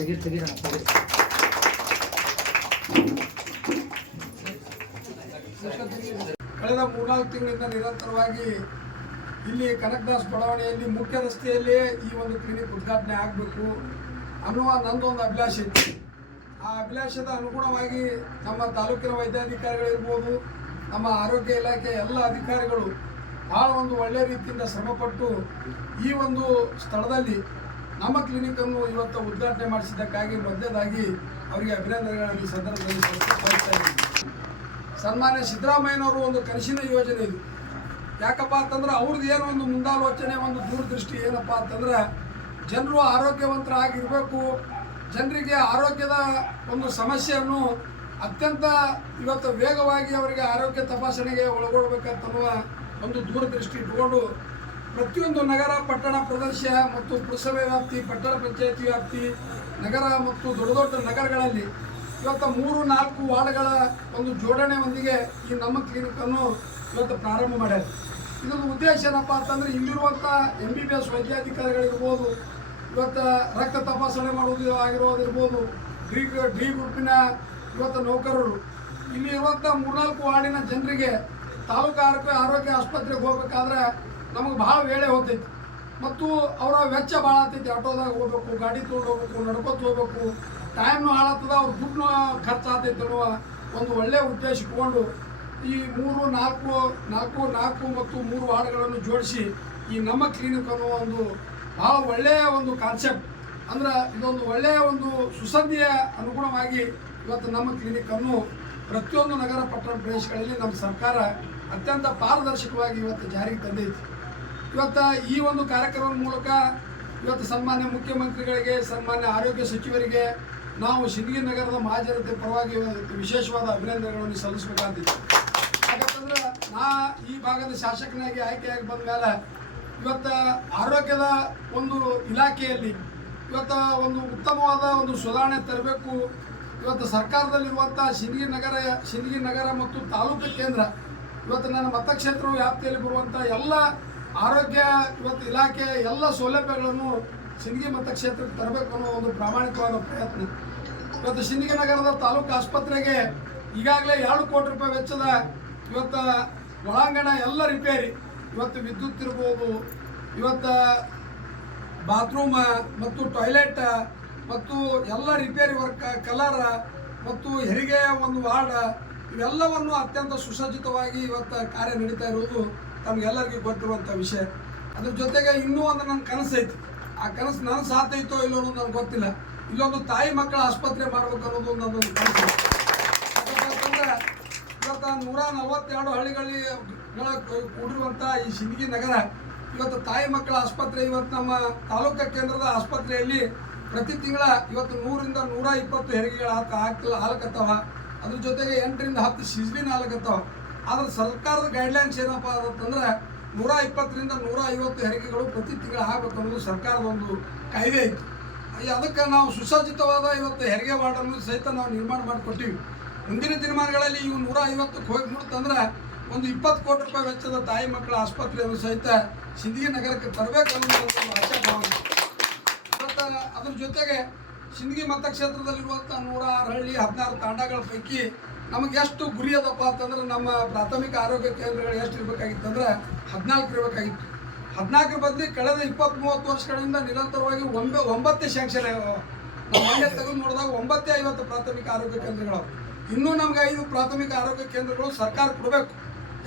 ತೆಗೀರಿ ತೆಗೀರಿ ಅಣ್ಣ, ತೆಗೀರಿ. ಕಳೆದ ಮೂರ್ನಾಲ್ಕು ತಿಂಗಳಿಂದ ನಿರಂತರವಾಗಿ ಇಲ್ಲಿ ಕನಕದಾಸ್ ಬಡಾವಣೆಯಲ್ಲಿ ಮುಖ್ಯ ರಸ್ತೆಯಲ್ಲಿಯೇ ಈ ಒಂದು ಕ್ಲಿನಿಕ್ ಉದ್ಘಾಟನೆ ಆಗಬೇಕು ಅನ್ನುವ ನಂದೊಂದು ಅಭಿಲಾಷೆ ಇತ್ತು. ಆ ಅಭಿಲಾಷದ ಅನುಗುಣವಾಗಿ ನಮ್ಮ ತಾಲೂಕಿನ ವೈದ್ಯಾಧಿಕಾರಿಗಳಿರ್ಬೋದು ನಮ್ಮ ಆರೋಗ್ಯ ಇಲಾಖೆ ಎಲ್ಲ ಅಧಿಕಾರಿಗಳು ಭಾಳ ಒಂದು ಒಳ್ಳೆಯ ರೀತಿಯಿಂದ ಶ್ರಮಪಟ್ಟು ಈ ಒಂದು ಸ್ಥಳದಲ್ಲಿ ನಮ್ಮ ಕ್ಲಿನಿಕನ್ನು ಇವತ್ತು ಉದ್ಘಾಟನೆ ಮಾಡಿಸಿದ್ದಕ್ಕಾಗಿ ಮೊದಲನೇದಾಗಿ ಅವರಿಗೆ ಅಭಿನಂದನೆಗಳನ್ನು ಈ ಸಂದರ್ಭದಲ್ಲಿ ಸನ್ಮಾನ್ಯ ಸಿದ್ದರಾಮಯ್ಯನವರು ಒಂದು ಕನಸಿನ ಯೋಜನೆ ಇದು. ಯಾಕಪ್ಪ ಅಂತಂದ್ರೆ ಅವ್ರದ್ದು ಏನು ಒಂದು ಮುಂದಾಲೋಚನೆ, ಒಂದು ದೂರದೃಷ್ಟಿ ಏನಪ್ಪ ಅಂತಂದ್ರೆ ಜನರು ಆರೋಗ್ಯವಂತರಾಗಿರಬೇಕು. ಜನರಿಗೆ ಆರೋಗ್ಯದ ಒಂದು ಸಮಸ್ಯೆಯನ್ನು ಅತ್ಯಂತ ಇವತ್ತು ವೇಗವಾಗಿ ಅವರಿಗೆ ಆರೋಗ್ಯ ತಪಾಸಣೆಗೆ ಒಳಗೊಳ್ಬೇಕಂತನ್ನುವ ಒಂದು ದೂರದೃಷ್ಟಿ ಇಟ್ಕೊಂಡು ಪ್ರತಿಯೊಂದು ನಗರ, ಪಟ್ಟಣ, ಪ್ರದೇಶ ಮತ್ತು ಪುರಸಭೆ ವ್ಯಾಪ್ತಿ, ಪಟ್ಟಣ ಪಂಚಾಯತಿ ವ್ಯಾಪ್ತಿ, ನಗರ ಮತ್ತು ದೊಡ್ಡ ದೊಡ್ಡ ನಗರಗಳಲ್ಲಿ ಇವತ್ತು ಮೂರು, ನಾಲ್ಕು ವಾರ್ಡ್ಗಳ ಒಂದು ಜೋಡಣೆ ಒಂದಿಗೆ ಈ ನಮ್ಮ ಕ್ಲಿನಿಕನ್ನು ಇವತ್ತು ಪ್ರಾರಂಭ ಮಾಡ್ಯಾರ. ಇದೊಂದು ಉದ್ದೇಶ ಏನಪ್ಪ ಅಂತಂದ್ರೆ ಇಲ್ಲಿರುವಂಥ ಎಂ ಬಿ ಬಿ ಎಸ್ ವೈದ್ಯಾಧಿಕಾರಿಗಳಿರ್ಬೋದು, ಇವತ್ತು ರಕ್ತ ತಪಾಸಣೆ ಮಾಡುವುದು ಆಗಿರೋದಿರ್ಬೋದು ಡಿ ಡಿ ಗ್ರೂಪಿನ ಇವತ್ತು ನೌಕರರು. ಇಲ್ಲಿ ಇರುವಂಥ ಮೂರ್ನಾಲ್ಕು ವಾರ್ಡಿನ ಜನರಿಗೆ ತಾಲೂಕು ಆರೋಗ್ಯ ಆರೋಗ್ಯ ಆಸ್ಪತ್ರೆಗೆ ಹೋಗ್ಬೇಕಾದ್ರೆ ನಮಗೆ ಭಾಳ ವೇಳೆ ಹೋಗ್ತೈತಿ. ಮತ್ತು ಅವರ ವೆಚ್ಚ ಭಾಳ ಆಗ್ತೈತಿ ಆಟೋದಾಗ ಹೋಗ್ಬೇಕು, ಗಾಡಿ ತೊಗೊಂಡು ಹೋಗ್ಬೇಕು ನಡ್ಕೊತ ಹೋಗ್ಬೇಕು. ಟೈಮ್ನು ಹಾಳಾಗ್ತದೆ, ಅವ್ರ ದುಡ್ಡು ಖರ್ಚು ಆಗ್ತೈತೆ ಅನ್ನುವ ಒಂದು ಒಳ್ಳೆಯ ಉದ್ದೇಶ ಇಟ್ಕೊಂಡು ಈ ಮೂರು, ನಾಲ್ಕು ನಾಲ್ಕು ನಾಲ್ಕು ಮತ್ತು ಮೂರು ವಾರ್ಡ್ಗಳನ್ನು ಜೋಡಿಸಿ ಈ ನಮ್ಮ ಕ್ಲಿನಿಕ್ ಅನ್ನೋ ಒಂದು ಭಾಳ ಒಳ್ಳೆಯ ಒಂದು ಕಾನ್ಸೆಪ್ಟ್ ಅಂದ್ರೆ ಇದೊಂದು ಒಳ್ಳೆಯ ಒಂದು ಸುಸಂಧಿಯ ಅನುಗುಣವಾಗಿ ಇವತ್ತು ನಮ್ಮ ಕ್ಲಿನಿಕನ್ನು ಪ್ರತಿಯೊಂದು ನಗರ ಪಟ್ಟಣ ಪ್ರದೇಶಗಳಲ್ಲಿ ನಮ್ಮ ಸರ್ಕಾರ ಅತ್ಯಂತ ಪಾರದರ್ಶಕವಾಗಿ ಇವತ್ತು ಜಾರಿಗೆ ತಂದೈತಿ. ಇವತ್ತು ಈ ಒಂದು ಕಾರ್ಯಕ್ರಮದ ಮೂಲಕ ಇವತ್ತು ಸನ್ಮಾನ್ಯ ಮುಖ್ಯಮಂತ್ರಿಗಳಿಗೆ, ಸನ್ಮಾನ್ಯ ಆರೋಗ್ಯ ಸಚಿವರಿಗೆ ನಾವು ಶಿಂದಗಿ ನಗರದ ಮಹಾಜನತೆ ಪರವಾಗಿ ವಿಶೇಷವಾದ ಅಭಿನಂದನೆಗಳನ್ನು ಸಲ್ಲಿಸಬೇಕಾಗ್ತೈತಿ ಯಾಕಂತಂದ್ರೆ ನಾ ಈ ಭಾಗದ ಶಾಸಕನಾಗಿ ಆಯ್ಕೆಯಾಗಿ ಬಂದ ಮೇಲೆ ಇವತ್ತು ಆರೋಗ್ಯದ ಒಂದು ಇಲಾಖೆಯಲ್ಲಿ ಇವತ್ತು ಒಂದು ಉತ್ತಮವಾದ ಒಂದು ಸುಧಾರಣೆ ತರಬೇಕು. ಇವತ್ತು ಸರ್ಕಾರದಲ್ಲಿರುವಂಥ ಶಿಂದಗಿ ನಗರ ಶಿಂದಗಿ ನಗರ ಮತ್ತು ತಾಲೂಕು ಕೇಂದ್ರ ಇವತ್ತು ನನ್ನ ಮತಕ್ಷೇತ್ರ ವ್ಯಾಪ್ತಿಯಲ್ಲಿ ಬರುವಂಥ ಎಲ್ಲ ಆರೋಗ್ಯ ಇವತ್ತು ಇಲಾಖೆ ಎಲ್ಲ ಸೌಲಭ್ಯಗಳನ್ನು ಸಿಂದಗಿ ಮತಕ್ಷೇತ್ರಕ್ಕೆ ತರಬೇಕು ಅನ್ನೋ ಒಂದು ಪ್ರಾಮಾಣಿಕವಾದ ಪ್ರಯತ್ನ. ಇವತ್ತು ಸಿಂದಗಿ ನಗರದ ತಾಲೂಕು ಆಸ್ಪತ್ರೆಗೆ ಈಗಾಗಲೇ ಎರಡು ಕೋಟಿ ರೂಪಾಯಿ ವೆಚ್ಚದ ಇವತ್ತು ಒಳಾಂಗಣ ಎಲ್ಲ ರಿಪೇರಿ, ಇವತ್ತು ವಿದ್ಯುತ್ ಇರ್ಬೋದು ಇವತ್ತು ಬಾತ್ರೂಮ ಮತ್ತು ಟಾಯ್ಲೆಟ್ ಮತ್ತು ಎಲ್ಲ ರಿಪೇರಿ ವರ್ಕ್, ಕಲರ್ ಮತ್ತು ಹೆರಿಗೆಯ ಒಂದು ವಾರ್ಡ್ ಇವೆಲ್ಲವನ್ನು ಅತ್ಯಂತ ಸುಸಜ್ಜಿತವಾಗಿ ಇವತ್ತು ಕಾರ್ಯ ನಡೀತಾ ಇರುವುದು. ತಮಗೆಲ್ಲರಿಗೂ ಗೊತ್ತಿರುವಂಥ ವಿಷಯ. ಅದ್ರ ಜೊತೆಗೆ ಇನ್ನೂ ಒಂದು ನನ್ನ ಕನಸು ಐತಿ. ಆ ಕನಸು ನನ್ನ ಸಾಥ ಐತೋ ಇಲ್ಲೋ ಅನ್ನೋದು ನನಗೆ ಗೊತ್ತಿಲ್ಲ. ಇಲ್ಲೊಂದು ತಾಯಿ ಮಕ್ಕಳ ಆಸ್ಪತ್ರೆ ಮಾಡ್ಬೇಕು ಅನ್ನೋದು ನನ್ನೊಂದು ಕನಸು. ಯಾಕಂತಂದ್ರೆ ಇವತ್ತು ನೂರ ನಲವತ್ತೆರಡು ಹಳ್ಳಿಗಳಲ್ಲಿ ಗಳ ಕೂಡಿರುವಂಥ ಈ ಸಿಂದಗಿ ನಗರ, ಇವತ್ತು ತಾಯಿ ಮಕ್ಕಳ ಆಸ್ಪತ್ರೆ, ಇವತ್ತು ನಮ್ಮ ತಾಲೂಕು ಕೇಂದ್ರದ ಆಸ್ಪತ್ರೆಯಲ್ಲಿ ಪ್ರತಿ ತಿಂಗಳ ಇವತ್ತು ನೂರಿಂದ ನೂರ ಇಪ್ಪತ್ತು ಹೆರಿಗೆಗಳು ಆತ ಆಗ್ತಿಲ್ಲ ಆಲಕತ್ತವ ಅದ್ರ ಜೊತೆಗೆ ಎಂಟರಿಂದ ಹತ್ತು ಸಿಜ್ಲಿನ ಹಾಲಕತ್ತಾವ ಆದ್ರೆ ಸರ್ಕಾರದ ಗೈಡ್ಲೈನ್ಸ್ ಏನಪ್ಪ ಅಂತಂದ್ರೆ ನೂರ ಇಪ್ಪತ್ತರಿಂದ ನೂರ ಐವತ್ತು ಹೆರಿಗೆಗಳು ಪ್ರತಿ ತಿಂಗಳು ಆಗಬೇಕು ಅನ್ನೋದು ಸರ್ಕಾರದ ಒಂದು ಕಾಯ್ದೆ ಈ ಅದಕ್ಕೆ ನಾವು ಸುಸಜ್ಜಿತವಾದ ಇವತ್ತು ಹೆರಿಗೆ ವಾರ್ಡನ್ನು ಸಹಿತ ನಾವು ನಿರ್ಮಾಣ ಮಾಡಿಕೊಟ್ಟಿವಿ. ಮುಂದಿನ ದಿನಮಾನಗಳಲ್ಲಿ ಇವು ನೂರ ಐವತ್ತಕ್ಕೆ ಹೋಗಿ ಮುಡ್ತಂದ್ರೆ ಒಂದು ಇಪ್ಪತ್ತು ಕೋಟಿ ರೂಪಾಯಿ ವೆಚ್ಚದ ತಾಯಿ ಮಕ್ಕಳ ಆಸ್ಪತ್ರೆಯನ್ನು ಸಹಿತ ಸಿಂದಗಿ ನಗರಕ್ಕೆ ತರಬೇಕು ಅನ್ನೋದು ಒಂದು ಆಶಾಭಾವನೆ ಮತ್ತು ಅದ್ರ ಜೊತೆಗೆ ಸಿಂದಗಿ ಮತಕ್ಷೇತ್ರದಲ್ಲಿರುವಂಥ ನೂರ ಹಳ್ಳಿ ಹದಿನಾರು ತಾಂಡಗಳ ಪೈಕಿ ನಮಗೆ ಎಷ್ಟು ಗುರಿ ಅದಪ್ಪ ಅಂತಂದ್ರೆ ನಮ್ಮ ಪ್ರಾಥಮಿಕ ಆರೋಗ್ಯ ಕೇಂದ್ರಗಳು ಎಷ್ಟು ಇರಬೇಕಾಗಿತ್ತಂದ್ರೆ ಹದಿನಾಲ್ಕು ಇರಬೇಕಾಗಿತ್ತು. ಹದಿನಾಲ್ಕರ ಬದಲು ಕಳೆದ ಇಪ್ಪತ್ತ್ ಮೂವತ್ತು ವರ್ಷಗಳಿಂದ ನಿರಂತರವಾಗಿ ಒಂಬೆ, ಒಂಬತ್ತೇ ನಮ್ಮ ನಾವು ಮೊನ್ನೆ ತೆಗೆದು ನೋಡಿದಾಗ ಒಂಬತ್ತೇ ಐವತ್ತು ಪ್ರಾಥಮಿಕ ಆರೋಗ್ಯ ಕೇಂದ್ರಗಳು ಇನ್ನೂ ನಮ್ಗೆ ಐದು ಪ್ರಾಥಮಿಕ ಆರೋಗ್ಯ ಕೇಂದ್ರಗಳು ಸರ್ಕಾರ ಕೊಡಬೇಕು.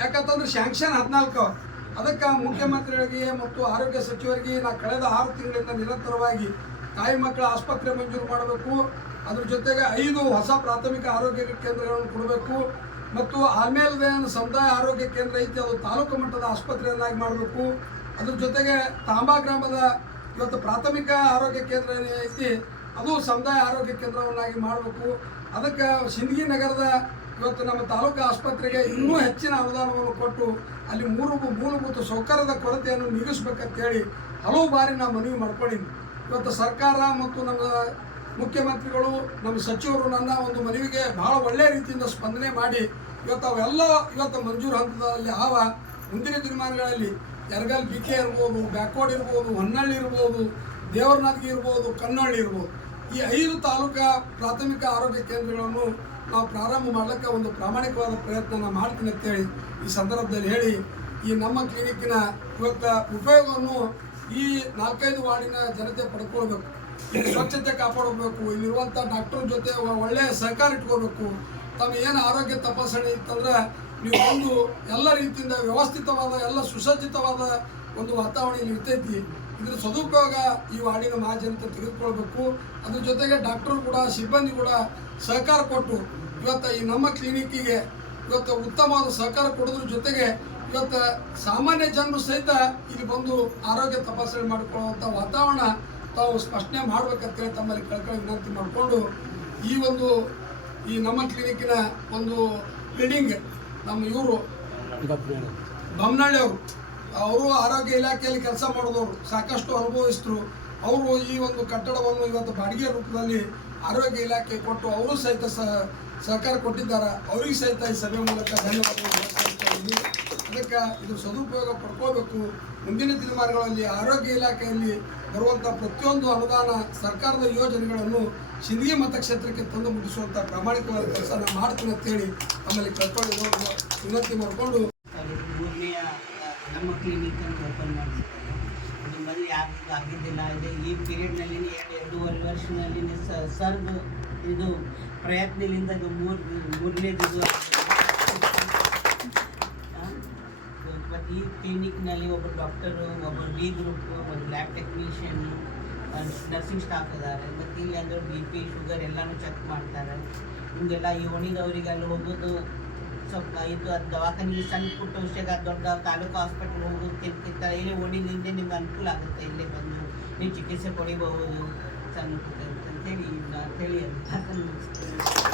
ಯಾಕಂತಂದ್ರೆ ಶಾಂಕ್ಷನ್ ಹದಿನಾಲ್ಕು. ಅದಕ್ಕೆ ಮುಖ್ಯಮಂತ್ರಿಗಳಿಗೆ ಮತ್ತು ಆರೋಗ್ಯ ಸಚಿವರಿಗೆ ನಾ ಕಳೆದ ಆರು ತಿಂಗಳಿಂದ ನಿರಂತರವಾಗಿ ತಾಯಿ ಮಕ್ಕಳ ಆಸ್ಪತ್ರೆ ಮಂಜೂರು ಮಾಡಬೇಕು. ಅದ್ರ ಜೊತೆಗೆ ಐದು ಹೊಸ ಪ್ರಾಥಮಿಕ ಆರೋಗ್ಯ ಕೇಂದ್ರಗಳನ್ನು ಕೊಡಬೇಕು ಮತ್ತು ಆಮೇಲೆ ಸಮುದಾಯ ಆರೋಗ್ಯ ಕೇಂದ್ರ ಐತಿ, ಅದು ತಾಲೂಕು ಮಟ್ಟದ ಆಸ್ಪತ್ರೆಯನ್ನಾಗಿ ಮಾಡಬೇಕು. ಅದ್ರ ಜೊತೆಗೆ ತಾಂಬಾ ಗ್ರಾಮದ ಇವತ್ತು ಪ್ರಾಥಮಿಕ ಆರೋಗ್ಯ ಕೇಂದ್ರ ಐತಿ, ಅದು ಸಮುದಾಯ ಆರೋಗ್ಯ ಕೇಂದ್ರವನ್ನಾಗಿ ಮಾಡಬೇಕು. ಅದಕ್ಕೆ ಸಿಂದಗಿ ನಗರದ ಇವತ್ತು ನಮ್ಮ ತಾಲೂಕು ಆಸ್ಪತ್ರೆಗೆ ಇನ್ನೂ ಹೆಚ್ಚಿನ ಅನುದಾನವನ್ನು ಕೊಟ್ಟು ಅಲ್ಲಿ ಮೂರು ಮೂಲಭೂತ ಸೌಕರ್ಯದ ಕೊರತೆಯನ್ನು ನೀಗಿಸ್ಬೇಕಂತೇಳಿ ಹಲವು ಬಾರಿ ನಾವು ಮನವಿ ಮಾಡ್ಕೊಂಡಿದ್ವಿ. ಇವತ್ತು ಸರ್ಕಾರ ಮತ್ತು ನಮ್ಮ ಮುಖ್ಯಮಂತ್ರಿಗಳು, ನಮ್ಮ ಸಚಿವರು ನನ್ನ ಒಂದು ಮನವಿಗೆ ಬಹಳ ಒಳ್ಳೆಯ ರೀತಿಯಿಂದ ಸ್ಪಂದನೆ ಮಾಡಿ, ಇವತ್ತು ಅವೆಲ್ಲ ಇವತ್ತು ಮಂಜೂರು ಹಂತದಲ್ಲಿ ಆವ ಮುಂದಿನ ದಿನಮಾನಗಳಲ್ಲಿ ಯರ್ಗಲ್ ಬಿ ಕೆ ಇರ್ಬೋದು ಬ್ಯಾಕ್ವರ್ಡ್ ಇರ್ಬೋದು, ಹೊನ್ನಳ್ಳಿ ಇರ್ಬೋದು, ದೇವರನಾಥ್ಗಿ ಇರ್ಬೋದು ಕನ್ನಳ್ಳಿ ಇರ್ಬೋದು. ಈ ಐದು ತಾಲೂಕಾ ಪ್ರಾಥಮಿಕ ಆರೋಗ್ಯ ಕೇಂದ್ರಗಳನ್ನು ನಾವು ಪ್ರಾರಂಭ ಮಾಡಲಿಕ್ಕೆ ಒಂದು ಪ್ರಾಮಾಣಿಕವಾದ ಪ್ರಯತ್ನ ಮಾಡ್ತೀನಿ ಅಂತೇಳಿ ಈ ಸಂದರ್ಭದಲ್ಲಿ ಹೇಳಿ, ಈ ನಮ್ಮ ಕ್ಲಿನಿಕ್ಕಿನ ಇವತ್ತು ಉಪಯೋಗವನ್ನು ಈ ನಾಲ್ಕೈದು ವಾರ್ಡಿನ ಜನತೆ ಪಡ್ಕೊಳ್ಬೇಕು. ಸ್ವಚ್ಛತೆ ಕಾಪಾಡಬೇಕು ಇಲ್ಲಿರುವಂಥ ಡಾಕ್ಟರ್ ಜೊತೆ ಒಳ್ಳೆಯ ಸಹಕಾರ ಇಟ್ಕೋಬೇಕು. ತಮ್ಮ ಏನು ಆರೋಗ್ಯ ತಪಾಸಣೆ ಇತ್ತಂದ್ರೆ ನೀವು ಒಂದು ಎಲ್ಲ ರೀತಿಯಿಂದ ವ್ಯವಸ್ಥಿತವಾದ, ಎಲ್ಲ ಸುಸಜ್ಜಿತವಾದ ಒಂದು ವಾತಾವರಣ ಇಲ್ಲಿ ಇರ್ತೈತಿ. ಇದ್ರ ಸದುಪಯೋಗ ಈ ವಾರ್ಡಿನ ಮಹಾಜನತೆ ತೆಗೆದುಕೊಳ್ಬೇಕು. ಅದ್ರ ಜೊತೆಗೆ ಡಾಕ್ಟರ್ ಕೂಡ, ಸಿಬ್ಬಂದಿ ಕೂಡ ಸಹಕಾರ ಕೊಟ್ಟು, ಇವತ್ತು ಈ ನಮ್ಮ ಕ್ಲಿನಿಕ್ಕಿಗೆ ಇವತ್ತು ಉತ್ತಮವಾದ ಸಹಕಾರ ಕೊಡೋದ್ರ ಜೊತೆಗೆ ಇವತ್ತು ಸಾಮಾನ್ಯ ಜನರು ಸಹಿತ ಇಲ್ಲಿ ಬಂದು ಆರೋಗ್ಯ ತಪಾಸಣೆ ಮಾಡಿಕೊಳ್ಳುವಂಥ ವಾತಾವರಣ ತಾವು ಸ್ಪಷ್ಟನೆ ಮಾಡ್ಬೇಕಂತೇಳಿ ತಮ್ಮಲ್ಲಿ ಕಳ್ಕೊಳ್ಳಿ ವಿನಂತಿ ಮಾಡಿಕೊಂಡು ಈ ಒಂದು, ಈ ನಮ್ಮ ಕ್ಲಿನಿಕ್ಕಿನ ಒಂದು ಬಿಲ್ಡಿಂಗ್ ನಮ್ಮ ಇವರು ಬೊಮ್ಮನಹಳ್ಳಿ ಅವರು ಅವರು ಆರೋಗ್ಯ ಇಲಾಖೆಯಲ್ಲಿ ಕೆಲಸ ಮಾಡಿದವರು, ಸಾಕಷ್ಟು ಅನುಭವಿಸಿದ್ರು ಅವರು ಈ ಒಂದು ಕಟ್ಟಡವನ್ನು ಇವತ್ತು ಬಾಡಿಗೆ ರೂಪದಲ್ಲಿ ಆರೋಗ್ಯ ಇಲಾಖೆ ಕೊಟ್ಟು ಅವರು ಸಹಿತ ಸಹ- ಸಹಕಾರ ಕೊಟ್ಟಿದ್ದಾರೆ. ಅವರಿಗೆ ಸಹಿತ ಈ ಸಭೆ ಮೂಲಕ ಧನ್ಯವಾದಗಳು. ಅದಕ್ಕೆ ಇದು ಸದುಪಯೋಗ ಪಡ್ಕೋಬೇಕು. ಮುಂದಿನ ದಿನಮಾನಗಳಲ್ಲಿ ಆರೋಗ್ಯ ಇಲಾಖೆಯಲ್ಲಿ ಬರುವಂಥ ಪ್ರತಿಯೊಂದು ಅನುದಾನ ಸರ್ಕಾರದ ಯೋಜನೆಗಳನ್ನು ಸಿಂದಗಿ ಮತಕ್ಷೇತ್ರಕ್ಕೆ ತಂದು ಮುಟ್ಟಿಸುವಂಥ ಪ್ರಾಮಾಣಿಕವಾದ ಕೆಲಸ ನಾನು ಮಾಡ್ತೀನಿ ಅಂತೇಳಿ ಆಮೇಲೆ ಕಳ್ಕೊಂಡು ವಿನಂತಿ ಮಾಡಿಕೊಂಡು. ಮೂರನೆಯ ನಮ್ಮ ಕ್ಲಿನಿಕ್ ಅಂತ ಓಪನ್ ಮಾಡಿಸಿದ್ದಾರೆ ಇದು ಮೊದಲು ಯಾರಿಗೂ ಆಗಿದ್ದಿಲ್ಲ. ಇದೆ ಈ ಪೀರಿಯಡ್ನಲ್ಲಿ ಎರಡು ಎರಡೂವರೆ ವರ್ಷದಲ್ಲಿ ಸರ್ದು ಇದು ಪ್ರಯತ್ನದಿಂದ ಇದು ಮೂರು ಮೂರನೇದು ಇದು ಮತ್ತು ಈ ಕ್ಲಿನಿಕ್ನಲ್ಲಿ ಒಬ್ಬರು ಡಾಕ್ಟರು ಒಬ್ಬರು ಬಿ ಗ್ರೂಪ್ ಒಂದು ಲ್ಯಾಬ್ ಟೆಕ್ನಿಷಿಯನ್ ನರ್ಸಿಂಗ್ ಸ್ಟಾಫ್ ಇದ್ದಾರೆ. ಮತ್ತು ಇಲ್ಲಿ ಅಂದ್ರೆ ಬಿ ಪಿ ಶುಗರ್ ಎಲ್ಲನೂ ಚೆಕ್ ಮಾಡ್ತಾರೆ. ಹಿಂಗೆಲ್ಲ ಈ ಅವರಿಗೆ ಅಲ್ಲಿ ಹೋಗೋದು ಸ್ವಲ್ಪ ಇದು ಅದು ದವಾಖಾನೆಗೆ ಸಣ್ಣ ಪುಟ್ಟ ವಿಷಯ ದೊಡ್ಡ ತಾಲೂಕು ಹಾಸ್ಪಿಟ್ಲ್ ಹೋಗೋದಕ್ಕಿಂತ ಇಲ್ಲಿ ಓಣಿನಿಂದ ನಿಮ್ಗೆ ಅನುಕೂಲ ಆಗುತ್ತೆ. ಇಲ್ಲೇ ಬಂದು ನೀವು ಚಿಕಿತ್ಸೆ ಪಡಿಬಹುದು. ಸಣ್ಣ ಪುಟ್ಟ ಅಂತೇಳಿ ಅಂತೇಳಿ ಅಂತ ಮುಗಿಸ್ತೀನಿ.